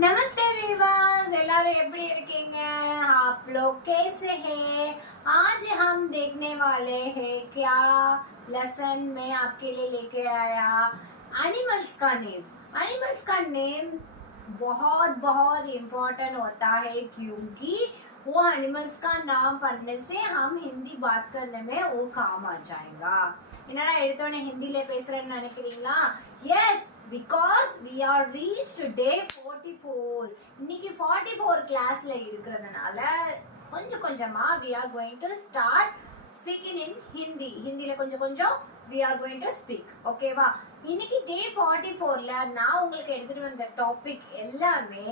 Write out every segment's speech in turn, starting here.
नमस्ते वीवर्स, எல்லாரும் எப்படி இருக்கீங்க? आप लोग कैसे हैं? आज हम देखने वाले हैं क्या लेसन में आपके लिए लेके आया एनिमल्स का नेम। एनिमल्स का नेम बहुत बहुत इम्पोर्टेंट होता है क्योंकि वो एनिमल्स का नाम पढ़ने से हम हिंदी बात करने में वो काम आ जाएगा। என்னடா எடுத்தோடனே ஹிந்தில பேசுறேன்னு நினைக்கிறீங்களா? Yes, because we are reached day 44. இன்னைக்கு 44 கிளாஸ்ல இருக்கிறதுனால கொஞ்சம் கொஞ்சமா we are going to start speaking in Hindi. ஹிந்தில கொஞ்சம் கொஞ்சம் we are going to speak. ஓகேவா? இன்னைக்கு டே 44ல நான் உங்களுக்கு எடுத்துட்டு வந்த டாபிக் எல்லாமே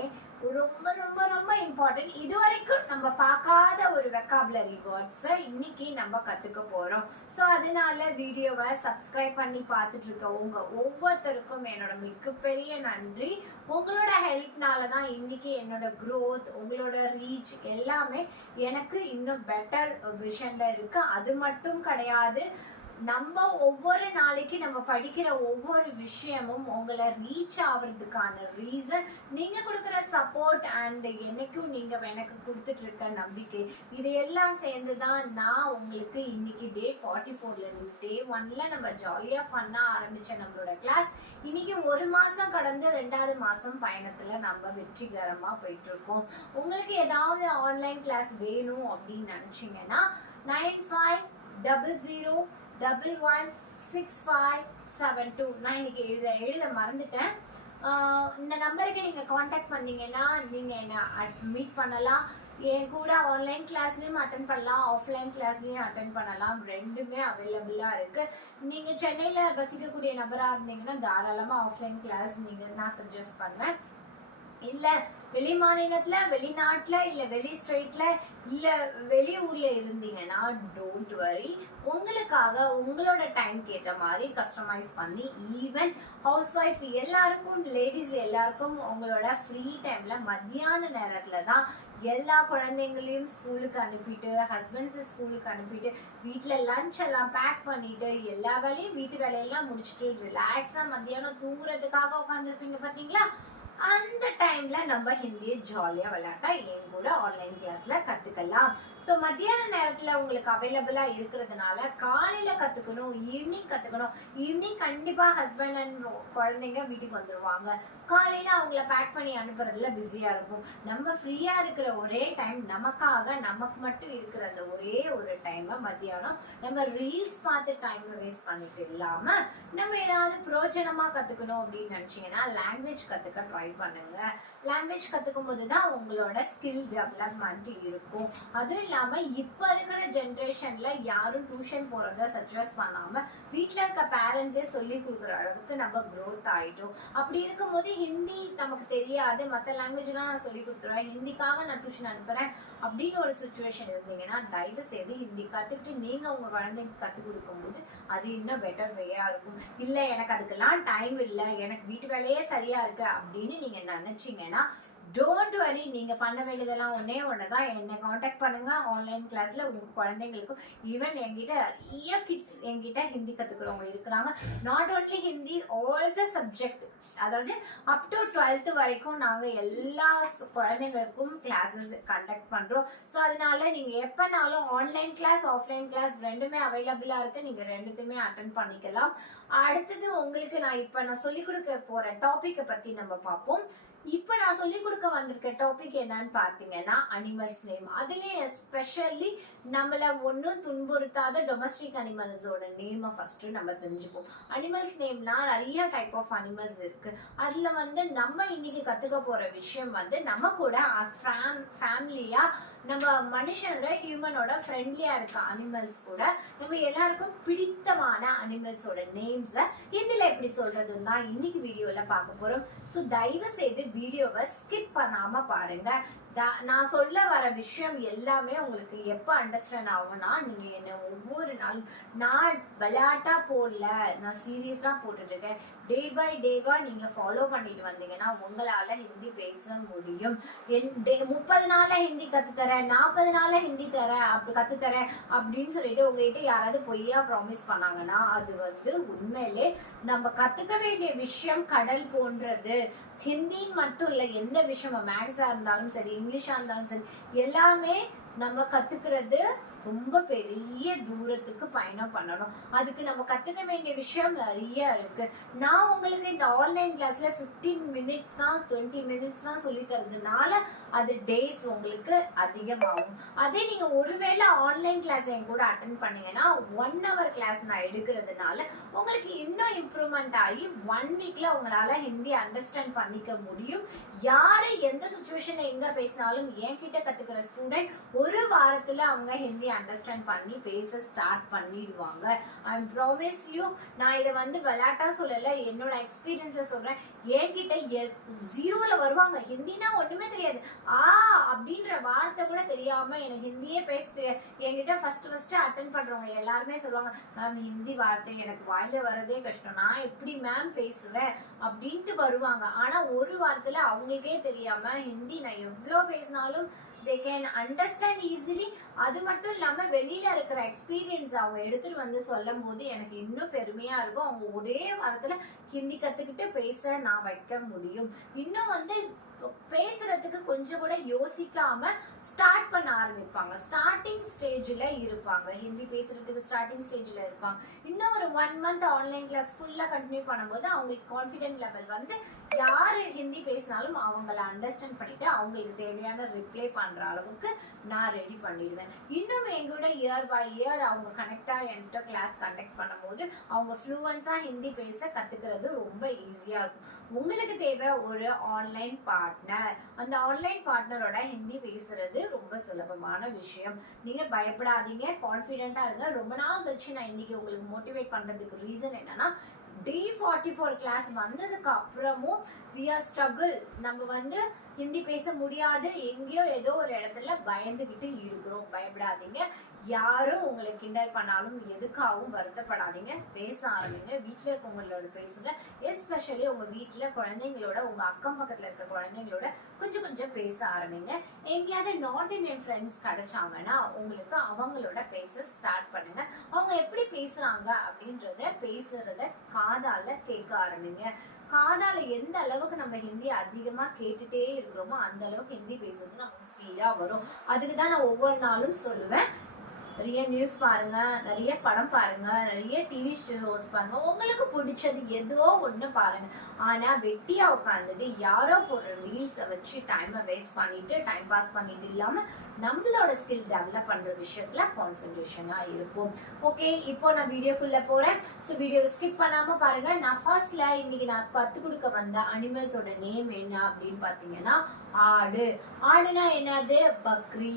ரொம்ப ரொம்ப ரொம்ப இம்பார்ட்டன்ட். இது வரைக்கும் நம்ம பார்க்காத ஒரு வெக்காபுலரி வேர்ட்ஸை இன்னைக்கு நம்ம கத்துக்க போறோம். ஸோ அதனால வீடியோவை சப்ஸ்கிரைப் பண்ணி பார்த்துட்டு இருக்க உங்க ஒவ்வொருத்தருக்கும் என்னோட மிகப்பெரிய நன்றி. உங்களோட ஹெல்ப்னால தான் இன்னைக்கு என்னோட க்ரோத், உங்களோட ரீச் எல்லாமே எனக்கு இன்னும் பெட்டர் விஷன்ல இருக்கு. அது மட்டும் கிடையாது, நம்ம ஒவ்வொரு நாளைக்கு நம்ம படிக்கிற ஒவ்வொரு விஷயமும் உங்களை ரீச் ஆகுறதுக்கான ரீசன் நீங்க கொடுக்குற சப்போர்ட் அண்ட் என்னைக்கும் நீங்க எனக்கு கொடுத்துட்டு இருக்க நம்பிக்கை. இது எல்லாம் சேர்ந்துதான் நான் உங்களுக்கு இன்னைக்கு டே 44ல இருந்து டே 1ல நம்ம ஜாலியா பண்ண ஆரம்பிச்ச நம்மளோட கிளாஸ் இன்னைக்கு ஒரு மாசம் கடந்து 2வது மாசம் பயணத்துல நம்ம வெற்றிகரமா போயிட்டு இருக்கோம். உங்களுக்கு ஏதாவது ஆன்லைன் கிளாஸ் வேணும் அப்படின்னு நினைச்சீங்கன்னா 9500116572 நான் இன்னைக்கு எழுத மறந்துட்டேன். இந்த நம்பருக்கு நீங்க காண்டாக்ட் பண்ணீங்கன்னா நீங்க என்ன மீட் பண்ணலாம். என் கூட ஆன்லைன் கிளாஸ்லயும் அட்டன் பண்ணலாம், ஆஃப்லைன் கிளாஸ்லயும் அட்டன் பண்ணலாம். ரெண்டுமே அவைலபிளா இருக்கு. நீங்க சென்னையில வசிக்கக்கூடிய நபரா இருந்தீங்கன்னா தாராளமா ஆஃப்லைன் கிளாஸ் நான் சஜஸ்ட் பண்ணுவேன். இல்ல வெளி மாநிலத்துல, வெளிநாட்டுல, இல்ல வெளி ஸ்டேட்ல, இல்ல வெளியூர்ல இருந்தீங்கன்னா டோன்ட் வரி, உங்களுக்காக உங்களோட டைம்க்கு ஏற்ற மாதிரி கஸ்டமைஸ் பண்ணி ஈவன் ஹவுஸ் ஒய்ஃப் எல்லாருக்கும், லேடிஸ் எல்லாருக்கும் உங்களோட ஃப்ரீ டைம்ல மத்தியான நேரத்துல தான் எல்லா குழந்தைங்களையும் ஸ்கூலுக்கு அனுப்பிட்டு, ஹஸ்பண்ட்ஸ் ஸ்கூலுக்கு அனுப்பிட்டு, வீட்டுல லஞ்ச் எல்லாம் பேக் பண்ணிட்டு, எல்லா வேலையும் வீட்டு வேலையெல்லாம் முடிச்சுட்டு ரிலாக்ஸா மத்தியானம் தூங்குறதுக்காக உட்காந்துருப்பீங்க பாத்தீங்களா? அந்த டைம்ல நம்ம ஹிந்தியை ஜாலியா விளையாட்டா என் கூட ஆன்லைன் கிளாஸ்ல கத்துக்கலாம். ஸோ மத்தியான நேரத்துல உங்களுக்கு அவைலபிளா இருக்கிறதுனால காலையில கத்துக்கணும், ஈவினிங் கத்துக்கணும். ஈவினிங் கண்டிப்பா ஹஸ்பண்ட் அண்ட் குழந்தைங்க வீட்டுக்கு வந்துருவாங்க. காலையில அவங்கள பேக் பண்ணி அனுப்புறதுல பிஸியா இருக்கும். நம்ம ஃப்ரீயா இருக்கிற ஒரே டைம் நமக்காக, நமக்கு மட்டும் இருக்கிற அந்த ஒரே ஒரு டைம் மத்தியானம் நம்ம ரீல்ஸ் பார்த்து டைம் வேஸ்ட் பண்ணிட்டு இல்லாம நம்ம ஏதாவது பிரோஜனமா கத்துக்கணும் அப்படின்னு நினைச்சீங்கன்னா லாங்குவேஜ் கத்துக்க ட்ரை பண்ணுங்க. லாங்குவேஜ் கத்துக்கும் போதுதான் உங்களோட ஸ்கில் டெவலப்மெண்ட் இருக்கும். அதுவும் இல்லாம இப்ப இருக்கிற ஜெனரேஷன்ல யாரும் டியூஷன் போறத சஜஸ்ட் பண்ணாம வீட்டுல இருக்க பேரண்ட்ஸே சொல்லி கொடுக்குற அளவுக்கு நம்ம க்ரோத் ஆயிட்டோம். அப்படி இருக்கும்போது ஹிந்தி நமக்கு தெரியாது, மற்ற லாங்குவேஜ் எல்லாம் நான் சொல்லி கொடுத்துருவேன், ஹிந்திக்காக நான் டியூஷன் அனுப்புறேன் அப்படின்னு ஒரு சுச்சுவேஷன் இருந்தீங்கன்னா தயவு செய்து ஹிந்தி கத்துக்கிட்டு நீங்க உங்க குழந்தைக்கு கத்து கொடுக்கும் போது அது இன்னும் பெட்டர் வேயா இருக்கும். இல்ல எனக்கு அதுக்கெல்லாம் டைம் இல்லை, எனக்கு வீட்டு வேலையே சரியா இருக்கு அப்படின்னு நீங்க நினைச்சீங்கன்னா டோன்ட் வரி. நீங்க பண்ண வேண்டியதெல்லாம் ஒண்ணுதான், என்ன காண்டாக்ட் பண்ணுங்க. ஆன்லைன் கிளாஸ்ல உங்க குழந்தைங்களுக்கும் ஈவன் என்கிட்ட நிறைய கிட்ஸ் என்கிட்ட ஹிந்தி கத்துக்கிறவங்க இருக்கிறாங்க. Not only Hindi, all the subject, அதாவது அப் டு 12th வரைக்கும் நாங்க எல்லா குழந்தைங்களுக்கும் கிளாஸஸ் கண்டக்ட் பண்றோம். ஸோ அதனால நீங்க எப்பனாலும் ஆன்லைன் கிளாஸ், ஆஃப்லைன் கிளாஸ் ரெண்டுமே அவைலபிளா இருக்கு. நீங்க ரெண்டுத்தையுமே அட்டன் பண்ணிக்கலாம். அடுத்தது உங்களுக்கு நான் சொல்லிக் கொடுக்க போற டாபிக்கை பத்தி நம்ம பார்ப்போம். இப்ப நான் சொல்லிக் கொடுக்க வந்திருக்க டாபிக் என்னன்னு பாத்தீங்கன்னா அனிமல்ஸ் நேம். அதுலயே எஸ்பெஷலி நம்மள ஒன்னும் துன்புறுத்தாத டொமஸ்டிக் அனிமல்ஸோட நேம் ஃபர்ஸ்ட் நம்ம தெரிஞ்சுப்போம். அனிமல்ஸ் நேம்னா நிறைய டைப் ஆஃப் அனிமல்ஸ் இருக்கு. அதுல நம்ம இன்னைக்கு கத்துக்க போற விஷயம் நம்ம கூட ஃபேமிலியா, நம்ம மனுஷனோட ஹியூமனோட ஃப்ரெண்ட்லியா இருக்க அனிமல்ஸ் கூட நம்ம எல்லாருக்கும் பிடித்தமான அனிமல்ஸோட நேம்ஸ ஹிந்தில எப்படி சொல்றதுன்னு தான் இன்னைக்கு வீடியோல பார்க்க போறோம். ஸோ தயவு செய்து வீடியோவை ஸ்கிப் பண்ணாம பாருங்க. நான் சொல்ல வர விஷயம் எல்லாமே உங்களுக்கு எப்ப அண்டர்ஸ்டாண்ட் ஆகும்னா, நீங்க என்ன ஒவ்வொரு நாளும் நான் விளையாட்டா போடல, நான் சீரியஸா போட்டுட்டு இருக்கேன். பை டேவா நீங்க ஃபாலோ பண்ணிட்டு வந்தீங்கன்னா உங்களால ஹிந்தி பேச முடியும். 30 நாள்ல ஹிந்தி கத்துத்தரேன், 40 நாள்ல ஹிந்தி கத்துத்தரேன் அப்படின்னு சொல்லிட்டு உங்ககிட்ட யாராவது பொய்யா ப்ராமிஸ் பண்ணாங்கன்னா அது வந்து உண்மையிலே நம்ம கத்துக்க வேண்டிய விஷயம் கடல் போன்றது. ஹிந்தின்னு மட்டும் இல்ல, எந்த விஷயம் மேக்ஸா இருந்தாலும் சரி, இங்கிலீஷா இருந்தாலும் சரி, எல்லாமே நம்ம கத்துக்கிறது ரொம்ப பெரிய தூரத்துக்கு பயணம் பண்ணணும். அதுக்கு நம்ம கத்துக்க வேண்டிய விஷயம் நிறைய இருக்கு. நான் உங்களுக்கு இந்த ஆன்லைன் கிளாஸ்ல 15 மினிட்ஸ் தான் 20 மினிட்ஸ் தான் சொல்லி தரதுனால அது டேஸ் உங்களுக்கு அதிகமாகும். அதே நீங்க ஒருவேளை ஆன்லைன் கிளாஸ் என் கூட அட்டென்ட் பண்ணீங்கன்னா 1 hour கிளாஸ் நான் எடுக்கிறதுனால உங்களுக்கு இன்னும் இம்ப்ரூவ்மெண்ட் ஆகி 1 வீக்ல உங்களால ஹிந்தி அண்டர்ஸ்டாண்ட் பண்ணிக்க முடியும். யாரு எந்த சுச்சுவேஷன்ல எங்க பேசினாலும் என்கிட்ட கத்துக்கிற ஸ்டூடெண்ட் ஒரு வாரத்துல அவங்க ஹிந்தி அண்டர்ஸ்டாண்ட் பண்ணி பேச ஸ்டார்ட் பண்ணிடுவாங்க. I promise you. நான் இதை வந்து விளையாட்டா சொல்லல, என்னோட எக்ஸ்பீரியன்ஸை சொல்றேன். என்கிட்ட 0ல வருவாங்க, ஹிந்தினா ஒண்ணுமே தெரியாது, அப்படின்ற வார்த்தை கூட தெரியாம எனக்கு ஹிந்தியே பேச தெரியாது. என்கிட்ட ஃபர்ஸ்ட் அட்டென்ட் பண்றவங்க எல்லாருமே சொல்லுவாங்க, மேம் ஹிந்தி வார்த்தை எனக்கு வாயில வரதே கஷ்டம், நான் எப்படி மேம் பேசுவேன் அப்படின்ட்டு வருவாங்க. ஆனா ஒரு வாரத்துல அவங்களுக்கே தெரியாம ஹிந்தி நான் எவ்வளவு பேசினாலும் they can understand easily. அது மட்டும் இல்லாம வெளியில இருக்கிற எக்ஸ்பீரியன்ஸ் அவங்க எடுத்துட்டு வந்து சொல்லும் போது எனக்கு இன்னும் பெருமையா இருக்கும். அவங்க ஒரே வாரத்துல ஹிந்தி கத்துக்கிட்டு பேச நான் வைக்க முடியும். இன்னும் வந்து பேசுறதுக்கு கொஞ்சம் கூட யோசிக்காம ஸ்டார்ட் பண்ண ஆரம்பிப்பாங்க. ஸ்டார்டிங் ஸ்டேஜ்ல இருப்பாங்க, ஹிந்தி பேசுறதுக்கு ஸ்டார்டிங் ஸ்டேஜ்ல இருப்பாங்க. இன்னும் ஒரு 1 month ஆன்லைன் கிளாஸ் ஃபுல்லா கண்டினியூ பண்ணும்போது அவங்களுக்கு கான்ஃபிடென்ட் லெவல் வந்து யாரு ஹிந்தி பேசினாலும் அவங்கள அண்டர்ஸ்டாண்ட் பண்ணிட்டு அவங்களுக்கு தேவையான ரிப்ளை பண்ற அளவுக்கு நான் ரெடி பண்ணிடுவேன். இன்னும் எங்களோட இயர் பை இயர் அவங்க கனெக்டா என்கிட்ட கிளாஸ் கண்டக்ட் பண்ணும்போது அவங்க ஃப்ளூவன்ஸா ஹிந்தி பேச கத்துக்கிறது ரொம்ப ஈஸியா இருக்கும். உங்களுக்கு தேவை ஒரு ஆன்லைன் பார்ட்னர். அந்த ஆன்லைன் பார்ட்னரோட ஹிந்தி பேசுறது ரொம்ப சுலபமான விஷயம். நீங்க பயப்படாதீங்க, கான்ஃபிடென்ட்டா இருங்க. ரொம்ப நாள் கழிச்சு நான் இன்னைக்கு உங்களுக்கு மோட்டிவேட் பண்றதுக்கு ரீசன் என்னன்னா, D44 கிளாஸ் வந்ததுக்கு அப்புறமும் we are struggle. நம்ம வந்து ஹிந்தி பேச முடியாது, எங்கேயோ ஏதோ ஒரு இடத்துல பயந்துகிட்டு இருக்கிறோம். பயப்படாதீங்க, யாரும் உங்களை கிண்டல் பண்ணாலும் எதுக்காகவும் வருத்தப்படாதீங்க. பேச ஆரம்பிங்க, வீட்டுல இருக்கவங்களோட பேசுங்க. எஸ்பெஷலி உங்க வீட்டுல குழந்தைங்களோட, உங்க அக்கம் பக்கத்துல இருக்க குழந்தைங்களோட கொஞ்சம் கொஞ்சம் பேச ஆரம்பிங்க. எங்கேயாவது நார்த் இந்தியன் ஃப்ரெண்ட்ஸ் கிடைச்சாங்கன்னா உங்களுக்கு அவங்களோட பேச ஸ்டார்ட் பண்ணுங்க. அவங்க எப்படி பேசுறாங்க அப்படின்றத பேசுறத காதால கேட்க ஆரம்பிங்க. காதால எந்த அளவுக்கு நம்ம ஹிந்தி அதிகமா கேட்டுட்டே இருக்கிறோமோ அந்த அளவுக்கு ஹிந்தி பேசுறது நமக்கு ஸ்பீடா வரும். அதுக்கு தான் நான் ஒவ்வொரு நாளும் சொல்லுவேன், நிறைய நியூஸ் பாருங்க, நிறைய படம் பாருங்க, நிறைய டிவி ஷோஸ் பாருங்க, உங்களுக்கு பிடிச்சது ஏதோ ஒண்ணு பாருங்க. ஆனா வெட்டியா உட்காந்துட்டு யாரோ போடுற ரீல்ஸை வச்சு டைமை வேஸ்ட் பண்ணிட்டு டைம் பாஸ் பண்ணிட்டு இல்லாம நம்மளோட ஸ்கில் டெவலப் பண்ற விஷயத்துல கான்சென்ட்ரேஷனா இருப்போம். ஓகே, இப்போ நான் வீடியோக்குள்ள போறேன். ஸோ வீடியோ ஸ்கிப் பண்ணாம பாருங்க. நான் ஃபர்ஸ்ட்ல இன்னைக்கு நான் கத்து கொடுக்க வந்த அனிமல்ஸோட நேம் என்ன அப்படின்னு பாத்தீங்கன்னா ஆடு. ஆடுனா என்னது? பக்ரி.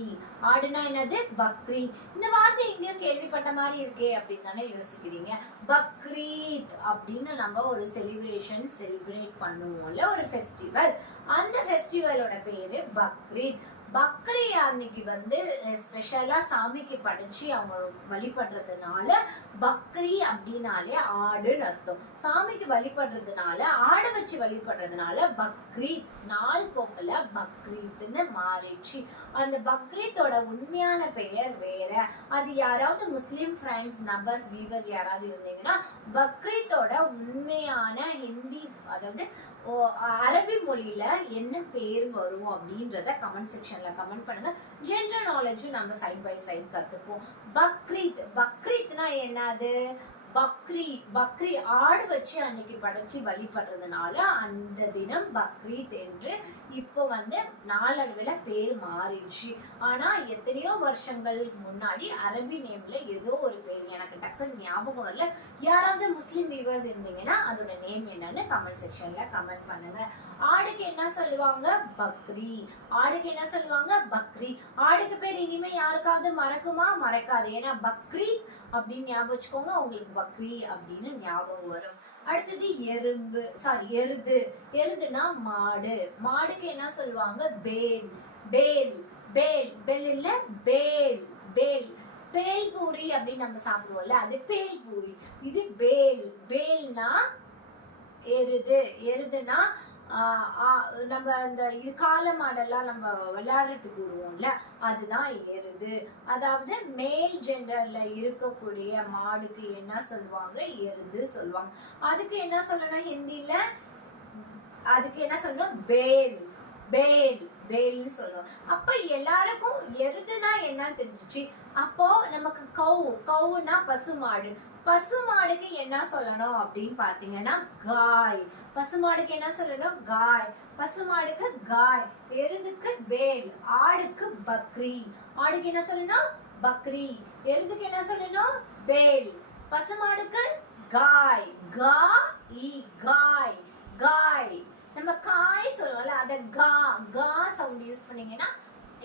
ஆடுனா என்னது? பக்ரி. இந்த வார்த்தை எங்கேயோ கேள்விப்பட்ட மாதிரி இருக்கே அப்படின்னு தானே யோசிக்கிறீங்க. பக்ரீத் அப்படின்னு நம்ம ஒரு செலிப்ரேட் பண்ணுவோம்ல, ஒரு ஃபெஸ்டிவல். அந்த ஃபெஸ்டிவலோட பேரு பக்ரீத். பக்ரி அன்னைக்கு வந்து ஸ்பெஷலா சாமிக்கு படைச்சு அவங்க வழிபடுறதுனால பக்ரி அப்படின்னாலே ஆடுன்னு அர்த்தம். சாமிக்கு வழிபடுறதுனால, ஆடை வச்சு வழிபடுறதுனால பக்ரீத், நாள் பொங்கல பக்ரீத்னு மாறிடுச்சு. அந்த பக்ரீத்தோட உண்மையான பெயர் வேற. அது யாராவது முஸ்லிம் ஃப்ரெண்ட்ஸ், நபர்ஸ், வீவர்ஸ் யாராவது இருந்தீங்கன்னா பக்ரீத்தோட உண்மையான ஹிந்தி, அதாவது அரபி மொழியில என்ன பேர் வரும் அப்படின்றத கமெண்ட் செக்ஷன்ல கமெண்ட் பண்ணுங்க. ஜெனரல் நாலேஜும் நம்ம சைட் பை சைட் கத்துப்போம். பக்ரீத். பக்ரீத்னா என்னது? பக்ரி ஆடு வச்சு அன்னைக்கு படைச்சு வழிபடுறதுனால அந்த தினம் பக்ரீத் என்று இப்போ வந்து நாளடைவில் பேர் மாறிடுச்சு. ஆனா எத்தனையோ வருஷங்கள் முன்னாடி அரபி நேம்ல ஏதோ ஒரு பேர், எனக்கு டக்குன்னு ஞாபகம் வரல. யாராவது முஸ்லிம் வியூவர்ஸ் இருந்தீங்கன்னா அதோட நேம் என்னன்னு கமெண்ட் செக்ஷன்ல கமெண்ட் பண்ணுங்க. ஆடுக்கு என்ன சொல்லுவாங்க? பக்ரி. ஆடுக்கு என்ன சொல்லுவாங்க? பக்ரி. ஆடுக்கு பேர் இனிமே யாருக்காவது மறக்குமா? மறக்காது. ஏன்னா பக்ரி அப்படின்னு ஞாபகம் வச்சுக்கோங்க, உங்களுக்கு பக்ரி அப்படின்னு ஞாபகம் வரும். அடுத்தது எருது. எருதுனா மாடு. மாடுக்கு என்ன சொல்லுவாங்க? பேல். பேல் பேல் பேல் இல்ல, பேல் பேல். பேல்பூரி அப்படின்னு நம்ம சாப்பிடுவோம்ல, அது பேல்பூரி. இது பேல். பேல்னா எருது. எருதுனா நம்ம இந்த இது காளை மாடெல்லாம் நம்ம விளையாடுறதுக்கு விடுவோம்ல, அதுதான் எருது. அதாவது மேல் ஜெண்டர்ல இருக்கக்கூடிய மாடுக்கு என்ன சொல்லுவாங்க? எருது சொல்லுவாங்க. அதுக்கு என்ன சொல்லணும் ஹிந்தில? அதுக்கு என்ன சொல்லணும்? பேல். பேல். பேல்னு சொல்லுவோம். அப்ப எல்லாருக்கும் எருதுனா என்னன்னு தெரிஞ்சிச்சு. அப்போ நமக்கு கவுனா பசுமாடு. பசுமாடுக்கு என்ன சொல்லணும் அப்படின்னு பாத்தீங்கன்னா காய். பசுமாடுக்கு என்ன சொல்லணும்? காய். பசுமாடுக்கு காய். எருதுக்கு பேல். ஆடுக்கு பக்ரி. ஆடுக்கு என்ன சொல்லணும்? பக்ரி. எருதுக்கு என்ன சொல்லணும்? பேல். பசுமாடுக்கு காய். காய். காய். நம்ம காய் சொல்லுவோம்ல, அத கா சவுண்ட் யூஸ் பண்ணீங்கன்னா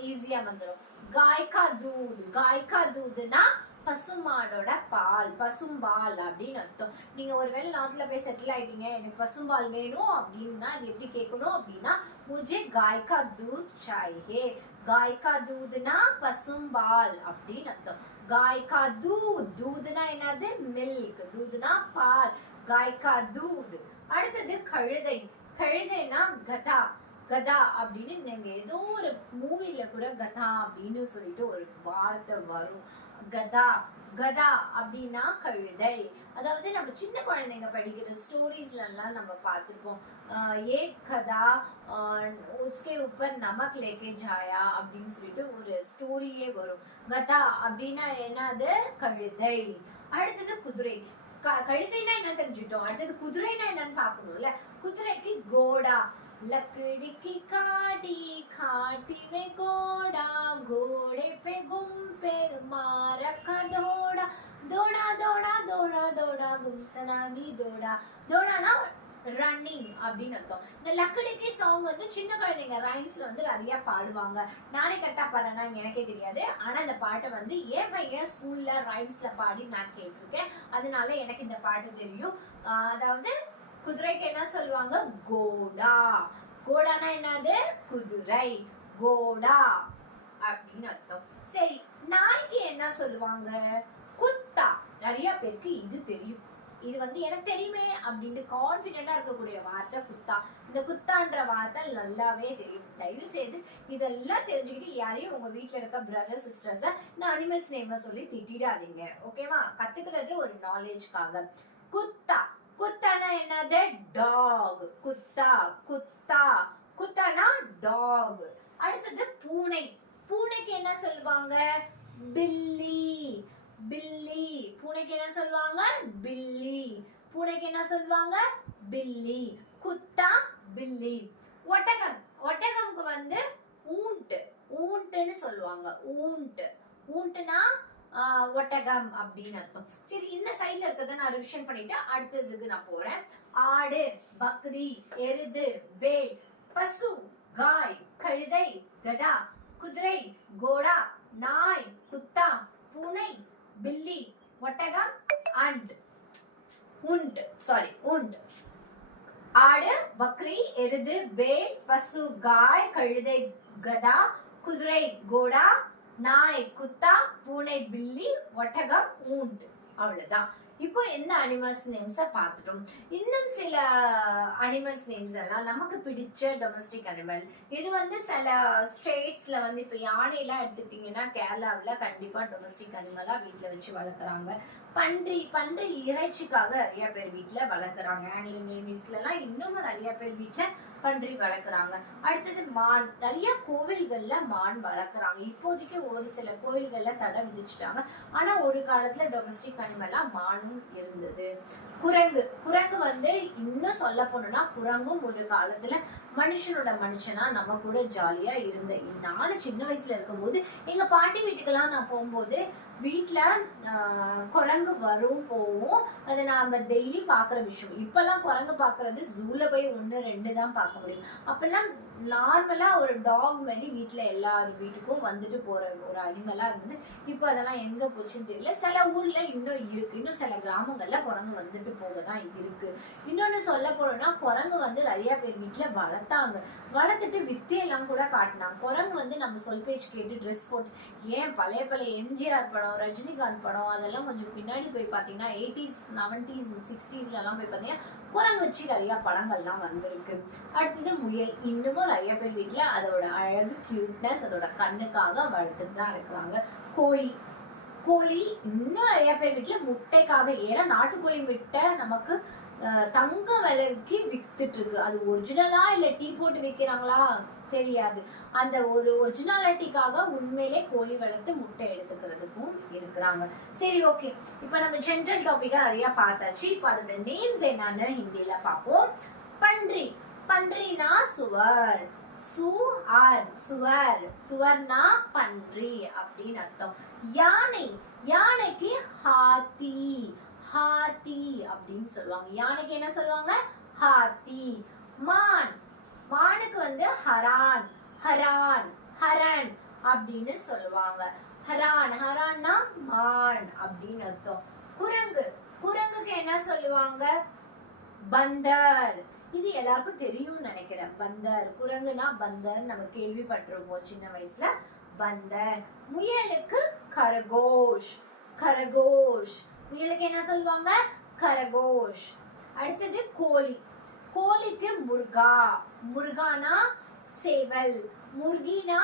ஈஸியா வந்துடும். காய்கா தூத். காய்கா தூத்னா பசுமாடோட பால், பசும்பால் அப்படின்னு அர்த்தம். நீங்க ஒருவேளை நாட்டுல போய் செட்டில் ஆயிட்டீங்க, எனக்கு பசும்பால் வேணும் அப்படின்னா அது எப்படி கேட்கணும் அப்படின்னா, முझे गाय का दूध चाहिए. गाय का दूधனா பசும்பால் அப்படின்னு அர்த்தம். गाय का दूध. दूधனா என்னது? மில்க். दूधனா பால். गाय का दूध. அடுத்தது கழுதை. கழுதைனா கதா. கதா அப்படின்னு நீங்க ஏதோ ஒரு மூவில கூட கதா அப்படின்னு சொல்லிட்டு ஒரு வார்த்தை வரும். கதா. கதா அப்படின்னா கழுதை. அதாவது நம்ம சின்ன குழந்தைங்க படிக்கிற ஸ்டோரிஸ்ல எல்லாம் நம்ம பார்த்திருப்போம். ஏக் கதா உஸ்கே ஊப்பர் நமக் லேக்கே ஜாயா அப்படின்னு சொல்லிட்டு ஒரு ஸ்டோரியே வரும். கதா அப்படின்னா என்னது? கழுதை. அடுத்தது குதிரை. கழுதைனா என்ன தெரிஞ்சுட்டோம். அடுத்தது குதிரைனா என்னன்னு பாக்கணும்ல. குதிரைக்கு கோடா. लकड़ी की काटी खाटी में घोड़ा, घोड़े पे गुम्पे मारखा दौड़ा, दौड़ा दौड़ा दौड़ा दौड़ा गुम्तना भी दौड़ा. दौड़ाना ரன்னிங் அப்படின்னு அர்த்தம். இந்த லக்கடிக்கு சாங் வந்து சின்ன குழந்தைங்க ரைம்ஸ்ல வந்து நிறைய பாடுவாங்க. நானே கரெக்டா பாடுறேன்னா எனக்கே தெரியாது. ஆனா இந்த பாட்டை வந்து என் பையன் ஸ்கூல்ல ரைம்ஸ்ல பாடி நான் கேட்டிருக்கேன். அதனால எனக்கு இந்த பாட்டு தெரியும். அதாவது குதிரைக்கு என்ன சொல்லுவாங்க? கோடா. கோடானா என்னது? குதிரை. கோடா அப்படின்னு அர்த்தம். சரி, நாய்க்கு என்ன சொல்லுவாங்க? குத்தா. நிறைய பேருக்கு இது தெரியும். இது வந்து எனக்கு தெரியுமே அப்படின்னு கான்பிடென்டா இருக்கக்கூடிய வார்த்தை குத்தா. இந்த குத்தான்ற வார்த்தை நல்லாவே தெரியும். தயவு செய்து இதெல்லாம் தெரிஞ்சுக்கிட்டு யாரையும் உங்க வீட்டுல இருக்க பிரதர் சிஸ்டர்ஸ இந்த அனிமல்ஸ் நேம சொல்லி திட்டிடாதீங்க. ஓகேவா? கத்துக்கிறது ஒரு நாலேஜ்க்காக. குத்தா. குத்தானா என்னது? டாக். குத்தா. குத்தா. குத்தானா டாக். அடுத்தது பூனை. பூனைக்கு என்ன சொல்லுவாங்க? பில்லி. பில்லி. பூனைக்கு என்ன சொல்லுவாங்க? பில்லி. பூனைக்கு என்ன சொல்லுவாங்க? பில்லி. குத்தா பில்லி. ஒட்டகம். ஒட்டகம்க்கு வந்து ஊண்ட். ஊண்ட்னு சொல்லுவாங்க. ஊண்ட். ஊண்ட்னா ஒட்டகம் அப்படின்னு அர்த்தம். சரி, இந்த சைட்ல இருக்கிறத நான் ரிவிஷன் பண்ணிட்டு அடுத்ததுக்கு நான் போறேன். ஆடு, பக்ரி, எருது, வேல், பசு, காய், கழுதை, கடா, குதிரை, கோடா, நாய், குத்தா, பூனை, பில்லி, ஒட்டகம் அண்ட் உண்ட். சாரி, உண்ட். ஆடு, பக்ரி, எருது, வேல், பசு, காய், கழுதை, கடா, குதிரை, கோடா, நாய், குத்தா, பூனை, பில்லி, ஒட்டகம், ஊண்ட். அவ்வளவுதான். இப்போ எந்த அனிமல்ஸ் நேம்ஸ பார்த்துட்டோம். இன்னும் சில அனிமல்ஸ் நேம்ஸ் எல்லாம் நமக்கு பிடிச்ச டொமஸ்டிக் அனிமல். இது வந்து சில ஸ்டேட்ஸ்ல வந்து இப்ப யானை எல்லாம் எடுத்துக்கிட்டீங்கன்னா கேரளாவில கண்டிப்பா டொமஸ்டிக் அனிமலா வீட்டுல வச்சு வளர்க்குறாங்க. பன்றி இறைச்சிக்காக நிறைய பேர் வீட்டுல வளர்க்குறாங்க. ஆங்கில மீன்ஸ்ல எல்லாம் இன்னும் நிறைய பேர் வீட்டுல பன்றி வளர்க்குறாங்க. அடுத்தது மான். நிறைய கோவில்கள்ல மான் வளர்க்குறாங்க. இப்போதைக்கு ஒரு சில கோவில்கள்ல தடை விதிச்சுட்டாங்க. ஆனா ஒரு காலத்துல டொமஸ்டிக் அனிமலா மானும் இருந்தது. குரங்கு. குரங்கு வந்து இன்னும் சொல்ல போனோம்னா குரங்கும் ஒரு காலத்துல மனுஷனா நம்ம கூட ஜாலியா இருந்தேன். நானும் சின்ன வயசுல இருக்கும் போது எங்க பாட்டி வீட்டுக்கெல்லாம் நான் போகும்போது வீட்டுல குரங்கு வரும் போவோம். அதை நாம டெய்லி பாக்குற விஷயம். இப்பெல்லாம் குரங்கு பாக்குறது ஜூல போய் 1, 2 தான் பார்க்க முடியும். அப்பெல்லாம் நார்மலா ஒரு டாக் மாதிரி வீட்டுல எல்லார் வீட்டுக்கும் வந்துட்டு போற ஒரு அனிமலா இருந்தது. இப்போ அதெல்லாம் எங்க போச்சுன்னு தெரியல. சில ஊர்ல இன்னும் இருக்கு, இன்னும் சில கிராமங்கள்ல குரங்கு வந்துட்டு போகதான் இருக்கு. இன்னொன்னு சொல்ல போனோம்னா குரங்கு வந்து நிறைய பேர் வீட்டுல வளர்த்தாங்க, வளர்த்துட்டு வித்தையெல்லாம் கூட காட்டினாங்க. குரங்கு வந்து நம்ம சொல் பேச்சு கேட்டு ட்ரெஸ் போட்டு, ஏன் பழைய பழைய எம்ஜிஆர் படம், ரஜினிகாந்த் படம் அதெல்லாம் கொஞ்சம் பின்னாடி போய் பாத்தீங்கன்னா 80s 70s 60s எல்லாம் போய் பாத்தீங்கன்னா குரங்கு வச்சு நிறைய படங்கள்லாம் வந்திருக்கு. அடுத்தது முயல். இன்னமும் நிறைய பேர் வீட்டுல அதோட அழகு கியூட்னஸ் அதோட கண்ணுக்காக வளர்த்துட்டு தான் இருக்கிறாங்க. கோழி. கோழி இன்னும் நிறைய பேர் வீட்டுல முட்டைக்காக, ஏன்னா நாட்டுக்கோழி முட்டை நமக்கு தங்க விலைக்கு வித்துட்டு இருக்கு. அது ஒரிஜினலா இல்ல டீ போட்டு விற்கிறாங்களா தெரியாது. அந்த ஒரு ஒரிஜினாலிட்டிக்காக உண்மையிலே கோழி வளர்த்து முட்டை எடுத்துக்கிறதுக்கும் இருக்கிறாங்க. சரி, ஓகே, இப்ப நம்ம ஜென்ரல் டாபிக்கா நிறைய பார்த்தாச்சு. இப்ப அதோட நேம்ஸ் என்னன்னு ஹிந்தியில பார்ப்போம். பன்றி. பன்றினா சுவர். சுவர். சுவர்னா பன்றி அப்படின்னு அர்த்தம். யானை. யானைக்கு ஹாத்தி. ஹாத்தி அப்படின்னு சொல்லுவாங்க. யானைக்கு என்ன சொல்லுவாங்க? ஹாத்தி. மான். மானுக்கு வந்து ஹரான். ஹரான் ஹரன் அப்படின்னு சொல்லுவாங்க. ஹரான். ஹரான்னா மான் அப்படின்னு அர்த்தம். குரங்கு. குரங்குக்கு என்ன சொல்லுவாங்க? பந்தர். இது எல்லாருக்கும் தெரியும்னு நினைக்கிறேன். பந்தர். குரங்குனா பந்தர் நம்ம கேள்விப்பட்டிருப்போம் சின்ன வயசுல. பந்தர். முயலுக்கு கரகோஷ். கரகோஷ். முயலுக்கு என்ன சொல்லுவாங்க? கரகோஷ். அடுத்தது கோழி. கோழிக்கு முர்கா. முர்கானா சேவல். முர்கினா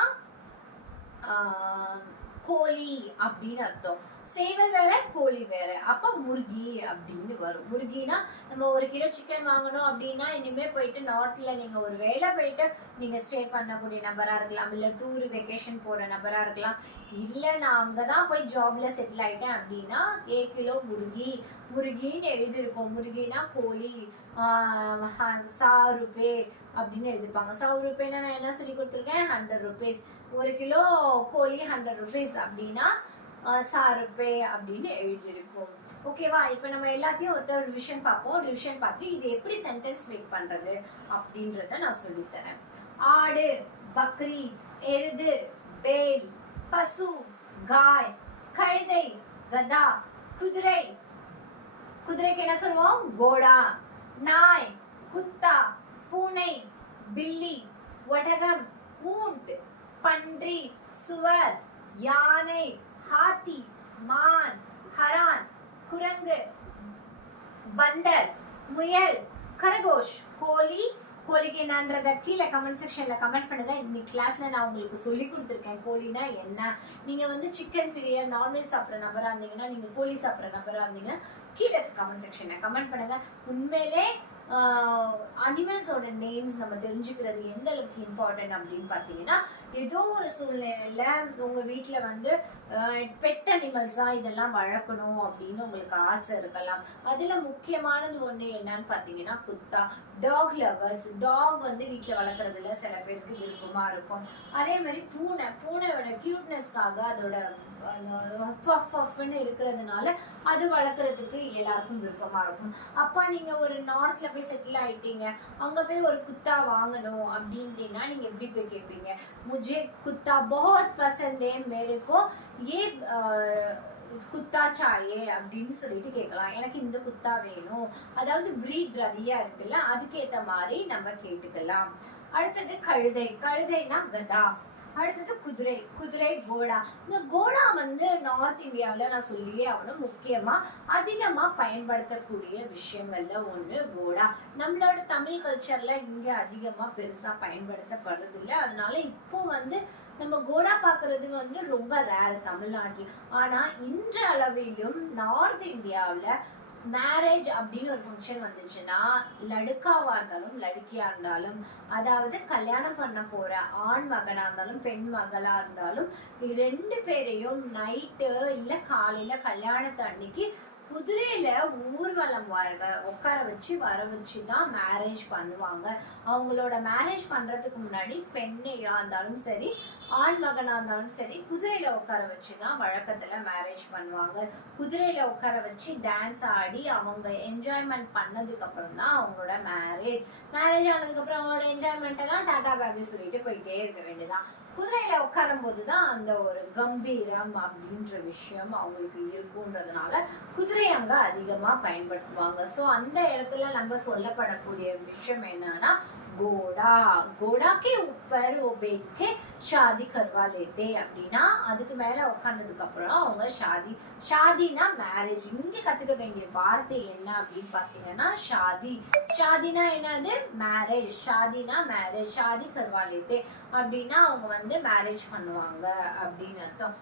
கோழி அப்படின்னு அர்த்தம். சேவல் வேற கோழி வேற, அப்ப முர்கி அப்படின்னு வரும். முர்கினா நம்ம 1 கிலோ சிக்கன் வாங்கணும் அப்படின்னா இனிமே போயிட்டு நார்த்ல நீங்க ஒரு வேலை போயிட்டு நீங்க ஸ்டே பண்ணக்கூடிய நபரா இருக்கலாம், இல்ல டூர் வெக்கேஷன் போற நபரா இருக்கலாம், இல்ல நான் அங்கதான் போய் ஜாப்ல செட்டில் ஆயிட்டேன் அப்படின்னா 1 கிலோ முர்கி. முர்கின்னு எழுதிருக்கோம். முர்கினா கோழி. 100 ரூபாய் அப்படின்னு எழுதிருப்பாங்க. 100 ரூபாய்னா நான் என்ன சொல்லி கொடுத்துருக்கேன்? 100 rupees. 1 கிலோ கோழி 100 rupees அப்படின்னா 100 ரூபாய் அப்படின்னு எழுதிருக்கும். ஓகேவா? இப்ப நம்ம எல்லாத்தையும் ஒரு ரிவிஷன் பார்ப்போம். ரிவிஷன் பார்த்து இது எப்படி சென்டென்ஸ் மேக் பண்றது அப்படின்றத நான் சொல்லித்தரேன். ஆடு, பக்ரி, எருது, பேல், பசு, காய், கழுதை, கதா, குதிரை. குதிரைக்கு என்ன சொல்லுவோம்? கோடா. நாய், குத்தா, பூனை, பில்லி, ஒட்டகம், ஊண்ட், பன்றி, சுவர், யானை, ஹாத்தி, மான், ஹரான், குரங்கு, பண்டர், முயல், கரகோஷ், கோழி. கோழிக்கு என்னன்றத கீழே கமெண்ட் செக்ஷன்ல கமெண்ட் பண்ணுங்க. இன்னைக்கு கிளாஸ்ல நான் உங்களுக்கு சொல்லி கொடுத்துருக்கேன் கோழினா என்ன. நீங்க வந்து சிக்கன் பிரியர் நான்வெஜ் சாப்பிட்ற நபரா இருந்தீங்கன்னா, நீங்க கோழி சாப்பிட்ற நபரா இருந்தீங்கன்னா கீழே கமெண்ட் செக்ஷன்ல கமெண்ட் பண்ணுங்க. உண்மையிலே அனிமல்ஸோட நேம்ஸ் நம்ம தெரிஞ்சுக்கிறது எந்த அளவுக்கு இம்பார்ட்டன்ட் அப்படின்னு பார்த்தீங்கன்னா, ஏதோ ஒரு சூழ்நிலையில உங்க வீட்டுல வந்து பெட் அனிமல்ஸா இதெல்லாம் வளர்க்கணும் அப்படின்னு உங்களுக்கு ஆசை இருக்கலாம். அதுல முக்கியமானது ஒண்ணு என்னன்னு பாத்தீங்கன்னா குத்தா. Talk lovers. டாக் வந்து வீட்டுல வளர்க்கறதுல சில பேருக்கு விருப்பமா இருக்கும். அதே மாதிரி பூனை. பூனையோட கியூட்னஸ்க்காக அதோட இருக்கிறதுனால அது வளர்க்கறதுக்கு எல்லாருக்கும் விருப்பமா இருக்கும். அப்ப நீங்க ஒரு நார்த்ல போய் செட்டில் ஆயிட்டீங்க, அங்க போய் ஒரு குத்தா வாங்கணும் அப்படின்ட்டீங்கன்னா நீங்க எப்படி போய் கேட்பீங்க? मुझे कुत्ता बहुत पसंद है, मेरे को ये குத்தா சாயே அப்படின்னு சொல்லிட்டு கேட்கலாம். எனக்கு இந்த குத்தா வேணும், அதாவது பிரீட் நிறைய இருக்குல்ல, அதுக்கேற்ற மாதிரி நம்ம கேட்டுக்கலாம். அடுத்தது கழுதை. கழுதைனா கதா. அடுத்தது குதிரை. குதிரை கோடா. இந்த கோடா வந்து நார்த் இந்தியாவில நான் சொல்லியே ஆகணும், முக்கியமா அதிகமா பயன்படுத்தக்கூடிய விஷயங்கள்ல ஒண்ணு கோடா. நம்மளோட தமிழ் கல்ச்சர்ல இங்க அதிகமா பெருசா பயன்படுத்தப்படுறது இல்லை. அதனால இப்போ வந்து நம்ம கோடா பாக்குறது வந்து ரொம்ப ரேர் தமிழ்நாட்டில். ஆனா இன்ற அளவிலும் நார்த் இந்தியாவில மேரேஜ் அப்படின்னு ஒரு ஃபங்க்ஷன் வந்துச்சுன்னா, லடுக்காவா இருந்தாலும் லடுக்கியா இருந்தாலும், அதாவது கல்யாணம் பண்ண போற ஆண் மகனா இருந்தாலும் பெண் மகளா இருந்தாலும், 2 பேரையும் நைட்டு இல்ல காலையில கல்யாணத்து அன்னைக்கு குதிரையில ஊர்வலம் உட்கார வச்சு வர வச்சுதான் மேரேஜ் பண்ணுவாங்க. அவங்களோட மேரேஜ் பண்றதுக்கு முன்னாடி பெண்ணையா இருந்தாலும் சரி ஆண் மகனா இருந்தாலும் சரி குதிரையில உட்கார வச்சுதான் வழக்கத்துல மேரேஜ் பண்ணுவாங்க. குதிரையில உட்கார வச்சு டான்ஸ் ஆடி அவங்க என்ஜாய்மெண்ட் பண்ணதுக்கு அப்புறம் தான் அவங்களோட மேரேஜ் ஆனதுக்கு அப்புறம் அவங்களோட என்ஜாய்மெண்ட் எல்லாம் டாடா பேபி சொல்லிட்டு போயிட்டே இருக்க வேண்டியதான். குதிரையில உட்காரும் போதுதான் அந்த ஒரு கம்பீரம் அப்படின்ற விஷயம் அவங்களுக்கு இருக்குன்றதுனால குதிரை அங்க அதிகமா பயன்படுத்துவாங்க. சோ அந்த இடத்துல நம்ம சொல்லப்படக்கூடிய விஷயம் என்னன்னா घोड़ा के ऊपर वो बैठ के ஷாதி கர்வா லேத்தே அப்படின்னா அதுக்கு மேல உட்கார்ந்ததுக்கு அப்புறம் அவங்க ஷாதினா மேரேஜ். இங்க கத்துக்க வேண்டிய வார்த்தை என்ன அப்படின்னு பாத்தீங்கன்னா ஷாதினா என்னது மேரேஜ். ஷாதி கர்வா லேத்தே அப்படின்னா அவங்க வந்து மேரேஜ் பண்ணுவாங்க அப்படின்னு அர்த்தம்.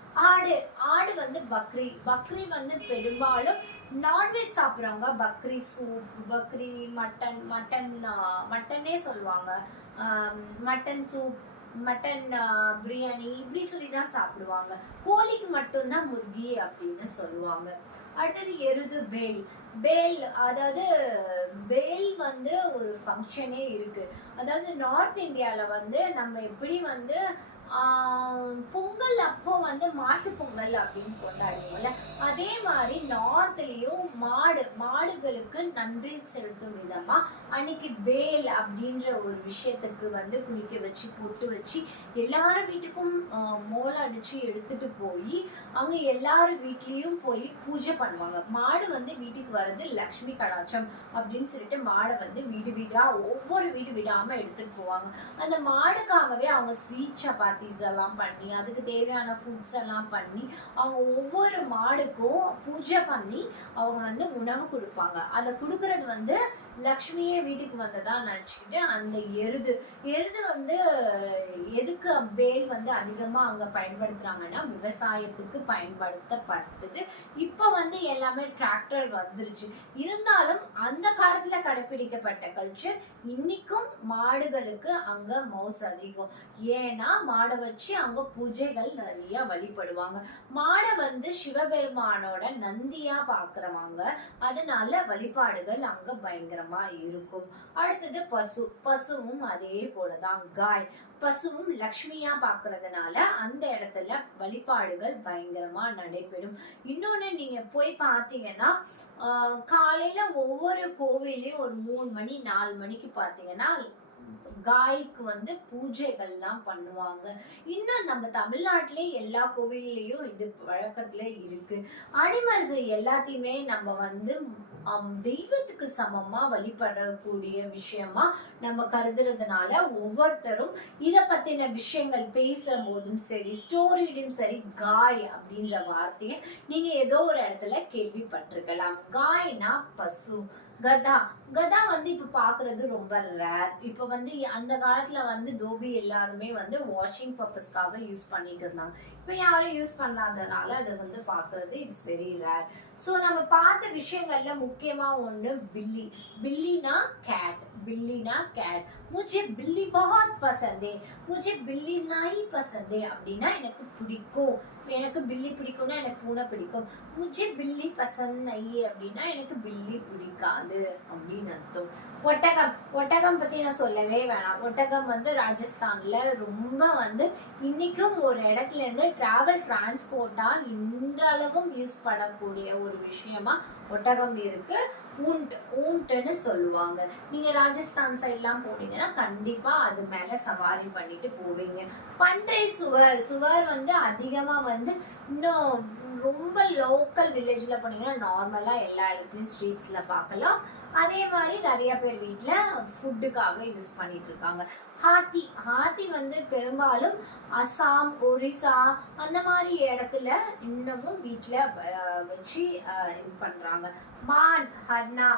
ஆடு வந்து பக்ரி வந்து பெரும்பாலும் நான்வெஜ் சாப்பிடுறவங்க பக்ரி சூப், பக்ரி மட்டனே சொல்லுவாங்க. மட்டன் சூப், மட்டன் பிரியாணி இப்படி சொல்லிதான் சாப்பிடுவாங்க. கோழிக்கு மட்டும்தான் முர்கி அப்படின்னு சொல்லுவாங்க. அடுத்தது எருது பேல் அதாவது பேல் வந்து ஒரு ஃபங்க்ஷனே இருக்கு. அதாவது நார்த் இந்தியால வந்து நம்ம எப்படி வந்து பொங்கல் அப்போ வந்து மாட்டு பொங்கல் அப்படின்னு கொண்டாடுவோம்ல, அதே மாதிரி நார்த்லயும் மாடுகளுக்கு நன்றி செலுத்தும் விதமா அன்னைக்கு பேல் அப்படின்ற ஒரு விஷயத்துக்கு வந்து குளிக்க வச்சு பொட்டு வச்சு எல்லாரும் வீட்டுக்கும் மோளை அடிச்சு எடுத்துட்டு போய் அங்க எல்லாரும் வீட்லயும் போய் பூஜை பண்ணுவாங்க. மாடு வந்து வீட்டுக்கு வர்றது லக்ஷ்மி கடாட்சம் அப்படின்னு சொல்லிட்டு மாடை வந்து வீடா ஒவ்வொரு வீடு விடாம எடுத்துட்டு போவாங்க. அந்த மாடுக்காகவே அவங்க ஸ்வீட் சப்பாத்தி எல்லாம் பண்ணி அதுக்கு தேவையான ஃபுட்ஸ் எல்லாம் பண்ணி அவங்க ஒவ்வொரு மாடுக்கும் பூஜை பண்ணி அவங்க வந்து உணவு கொடுப்பாங்க. அதை கொடுக்கறது வந்து லக்ஷ்மியே வீட்டுக்கு வந்ததா நினைச்சுக்கிட்டு அந்த எருது வந்து எதுக்கு பேல் வந்து அதிகமா அங்க பயன்படுத்துறாங்கன்னா விவசாயத்துக்கு பயன்படுத்தப்பட்டது. இப்ப வந்து எல்லாமே டிராக்டர் வந்துருச்சு. இருந்தாலும் அந்த காலத்துல கடைபிடிக்கப்பட்ட கல்ச்சர் இன்னைக்கும் மாடுகளுக்கு அங்க மவுஸ் அதிகம். ஏன்னா மாடை வச்சு அங்க பூஜைகள் நிறைய வழிபடுவாங்க. மாடை வந்து சிவபெருமானோட நந்தியா பாக்குறவங்க, அதனால வழிபாடுகள் அங்க பயங்கரமா இருக்கும். அடுத்தது பசுவும் அதே போலதான் காய். பசுவும் லக்ஷ்மியா பாக்குறதுனால அந்த இடத்துல வழிபாடுகள் பயங்கரமா நடைபெறும். இன்னொன்னு நீங்க போய் பாத்தீங்கன்னா காலையில ஒவ்வொரு கோவிலையும் ஒரு 3 மணி 4 மணிக்கு பாத்தீங்கன்னா காய்க்கு வந்து பூஜைகள்லாம் பண்ணுவாங்க. இன்னும் நம்ம தமிழ்நாட்டிலே எல்லா கோவில்லையும் இது வழக்கத்துல இருக்கு. அனிமல்ஸ் எல்லாத்தையுமே நம்ம வந்து தெய்வத்துக்கு சமமா வழிபடக்கூடிய விஷயமா நம்ம கருதுறதுனால ஒவ்வொருத்தரும் இத பத்தின விஷயங்கள் பேசுற போதும் சரி, ஸ்டோரியிலும் சரி, காய் அப்படின்ற வார்த்தையை நீங்க ஏதோ ஒரு இடத்துல கேள்விப்பட்டிருக்கலாம். காய்னா பசு. கதா வந்து இப்ப பாக்குறது ரொம்ப ரேர். இப்ப வந்து அந்த காலத்துல வந்து தோபி எல்லாருமே வந்து வாஷிங் பர்பஸ்க்காக யூஸ் பண்ணிட்டு இருந்தாங்க. இப்ப யாரும் யூஸ் பண்ணாதனால அதை வந்து பாக்குறது இட்ஸ் வெரி ரேர். சோ நம்ம பார்த்த விஷயங்கள்ல முக்கியமா ஒண்ணு बिल्ली ना कैट मुझे बिल्ली बहुत पसंद है, मुझे बिल्ली नहीं पसंद है அப்படின்னா எனக்கு பிடிக்கும். எனக்கு பில்லி பிடிக்கும்னா எனக்கு பூனை பிடிக்கும். मुझे बिल्ली पसंद नहीं அப்படின்னா எனக்கு பில்லி பிடிக்காது அப்படின்னு அர்த்தம். ஒட்டகம் பத்தி நான் சொல்லவே வேணாம். ஒட்டகம் வந்து ராஜஸ்தான்ல ரொம்ப வந்து இன்னைக்கும் ஒரு இடத்துல இருந்து டிராவல் டிரான்ஸ்போர்ட்டா இன்றளவும் யூஸ் பண்ணக்கூடிய ஒரு விஷயமா ஒட்டகம் இருக்கு. ஊண்ட்னு சொல்லுவாங்க. நீங்க ராஜஸ்தான் சைட்லாம் போனீங்கன்னா கண்டிப்பா அது மேல சவாரி பண்ணிட்டு போவீங்க. பன்றை சுவர் வந்து அதிகமா வந்து இன்னும் ரொம்ப லோக்கல் வில்லேஜ்ல போனீங்கன்னா நார்மலா எல்லா இடத்துலயும் ஸ்ட்ரீட்ஸ்ல பார்க்கலாம். அதே மாதிரி நிறைய பேர் வீட்டுல ஃபுட்டுக்காக யூஸ் பண்ணிட்டு இருக்காங்க. ஹாத்தி வந்து பெரும்பாலும் அசாம், ஒரிசா அந்த மாதிரி இடத்துல இன்னமும் வீட்டுல வச்சு இது பண்றாங்க. மான், ஹர்னா,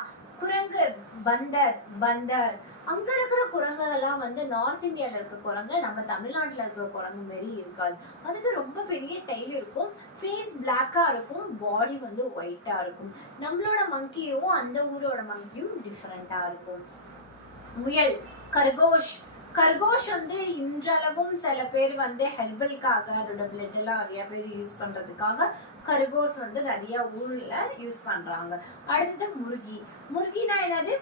குரங்கு, பந்தர். அங்க இருக்கிற குரங்குகள்லாம் வந்து நார்த் இந்தியால இருக்க குரங்கு நம்ம தமிழ்நாட்டுல இருக்கிற குரங்கு மாரி இருக்காது. அதுக்கு ரொம்ப பெரிய டைல் இருக்கும், ஃபேஸ் பிளாக்கா இருக்கும், பாடி வந்து ஒயிட்டா இருக்கும். நம்மளோட மங்கியும் அந்த ஊரோட மங்கியும் டிஃப்ரெண்டா இருக்கும். முயல், கர்கோஷ் வந்து இன்றளவும் சில பேர் வந்து ஹெர்பலுக்காக அதோட பிளட் எல்லாம் நிறைய பேர் யூஸ் பண்றதுக்காக கர்கோஸ் வந்து நிறைய ஊர்ல யூஸ் பண்றாங்க. அடுத்தது முர்கினா என்னது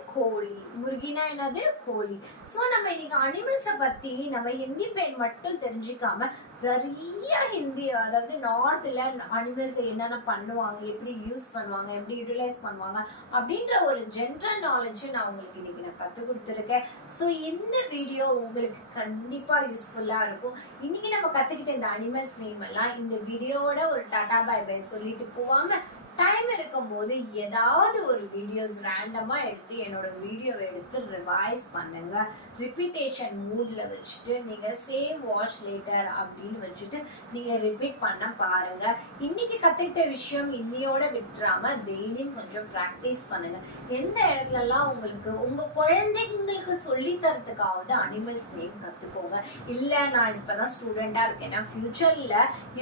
கோழி. சோ நம்ம இன்னைக்கு அனிமல்ஸ பத்தி நம்ம ஹிந்தி பேர் மட்டும் தெரிஞ்சுக்காம நிறைய ஹிந்தி, அதாவது நார்த்ல அனிமல்ஸ் என்னென்ன பண்ணுவாங்க, எப்படி யூஸ் பண்ணுவாங்க, எப்படி யூட்டிலைஸ் பண்ணுவாங்க அப்படின்ற ஒரு ஜென்ரல் நாலேஜ் நான் உங்களுக்கு இன்னைக்கு நான் கற்றுக் கொடுத்துருக்கேன். ஸோ இந்த வீடியோ உங்களுக்கு கண்டிப்பா யூஸ்ஃபுல்லா இருக்கும். இன்னைக்கு நம்ம கத்துக்கிட்ட இந்த அனிமல்ஸ் நேம் எல்லாம் இந்த வீடியோவோட ஒரு டாடா பை பை சொல்லிட்டு போவாங்க. டைம் இருக்கும்போது ஏதாவது ஒரு வீடியோஸ் ரேண்டமா எடுத்து என்னோட வீடியோவை எடுத்து ரிவைஸ் பண்ணுங்க. ரிப்பீட்டேஷன் மூட்ல வச்சுட்டு நீங்க சேவ் வாட்ச் லேட்டர் அப்படின்னு வச்சுட்டு நீங்க ரிப்பீட் பண்ண பாருங்க. இன்னைக்கு கத்துக்கிட்ட விஷயம் இன்னையோட விட்டுறாம டெய்லியும் கொஞ்சம் ப்ராக்டிஸ் பண்ணுங்க. எந்த இடத்துலலாம் உங்களுக்கு உங்க குழந்தைங்களுக்கு சொல்லி தரத்துக்காவது அனிமல்ஸ் நேம் கத்துக்கோங்க. இல்ல நான் இப்பதான் ஸ்டூடெண்டா இருக்கேன்னா ஃபியூச்சர்ல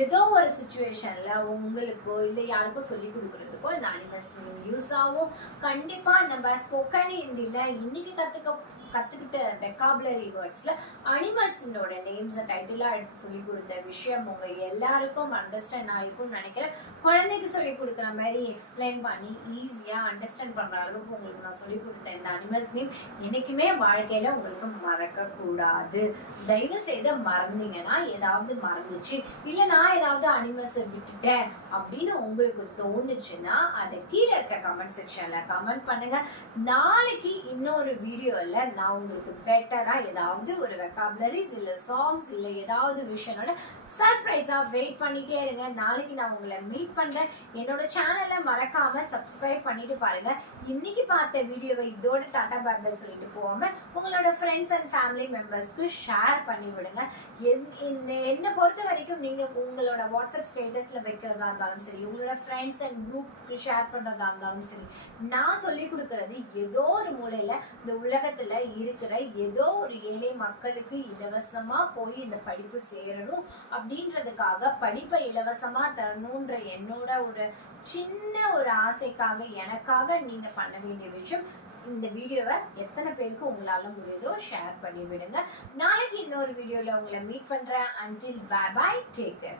ஏதோ ஒரு சுச்சுவேஷன்ல உங்களுக்கோ இல்ல யாருக்கோ சொல்லி கொடுக்கறதுக்கோ இந்த அனிமல்ஸ் நேம் யூஸ் ஆகும். கண்டிப்பா நம்ம ஸ்போக்கன் ஹிந்தில இன்னைக்கு கத்துக்கிட்ட வெக்காபுலரி வேர்ட்ஸ்ல அனிமல்ஸோட நேம்ஸ் டைட்டிலா எடுத்து சொல்லி கொடுத்த விஷயம் உங்க எல்லாருக்கும் அண்டர்ஸ்டாண்ட் ஆயிருக்கும்னு நினைக்கிறேன். குழந்தைக்கு சொல்லி கொடுக்குற மாதிரி எக்ஸ்பிளைன் பண்ணி ஈஸியா அண்டர்ஸ்டாண்ட் பண்ற அளவுக்கு உங்களுக்கு நான் சொல்லி கொடுத்த இந்த அனிமல்ஸ் நேம் என்னைக்குமே வாழ்க்கையில உங்களுக்கு மறக்க கூடாது. தயவு செய்து மறந்தீங்கன்னா, ஏதாவது மறந்துச்சு இல்ல நான் ஏதாவது அனிமல்ஸ் விட்டுட்டேன் அப்படின்னு உங்களுக்கு தோணுச்சுன்னா அதை கீழே இருக்க கமெண்ட் செக்ஷன்ல கமெண்ட் பண்ணுங்க. நாளைக்கு இன்னொரு வீடியோல நான் உங்களுக்கு பெட்டரா ஏதாவது ஒரு வெக்காபுலரிஸ் இல்ல சாங்ஸ் இல்ல ஏதாவது விஷயனோட சர்ப்ரைஸா வெயிட் பண்ணிட்டே இருங்க. நாளைக்கு நான் உங்களை மீட் பண்றேன். என்னோட சேனலை மறக்காம சப்ஸ்கிரைப் பண்ணிட்டு பாருங்க. இன்னைக்கு பார்த்த வீடியோவை இதோட டாடா பை பை சொல்லிட்டு போகாம உங்களோட ஃப்ரெண்ட்ஸ் அண்ட் ஃபேமிலி மெம்பர்ஸ்க்கு ஷேர் பண்ணி விடுங்க. என்னை பொறுத்த வரைக்கும் நீங்க உங்களோட வாட்ஸ்அப் ஸ்டேட்டஸ்ல வைக்கிறதா இருந்தாலும் சரி, உங்களோட ஃப்ரெண்ட்ஸ் அண்ட் குரூப்க்கு ஷேர் பண்றதா இருந்தாலும் சரி, நான் சொல்லி கொடுக்கறது ஏதோ ஒரு மூலையில இந்த உலகத்துல இருக்கிற ஏதோ ஒரு ஏழை மக்களுக்கு இலவசமா போய் இந்த படிப்பு சேரணும் அப்படின்றதுக்காக படிப்பை இலவசமா தரணும்ன்ற என்னோட ஒரு சின்ன ஒரு ஆசைக்காக எனக்காக நீங்க பண்ண வேண்டிய விஷயம், இந்த வீடியோவை எத்தனை பேருக்கு உங்களால முடியுதோ ஷேர் பண்ணி விடுங்க. நாளைக்கு இன்னொரு வீடியோல உங்களை மீட் பண்றேன். until bye bye, take care.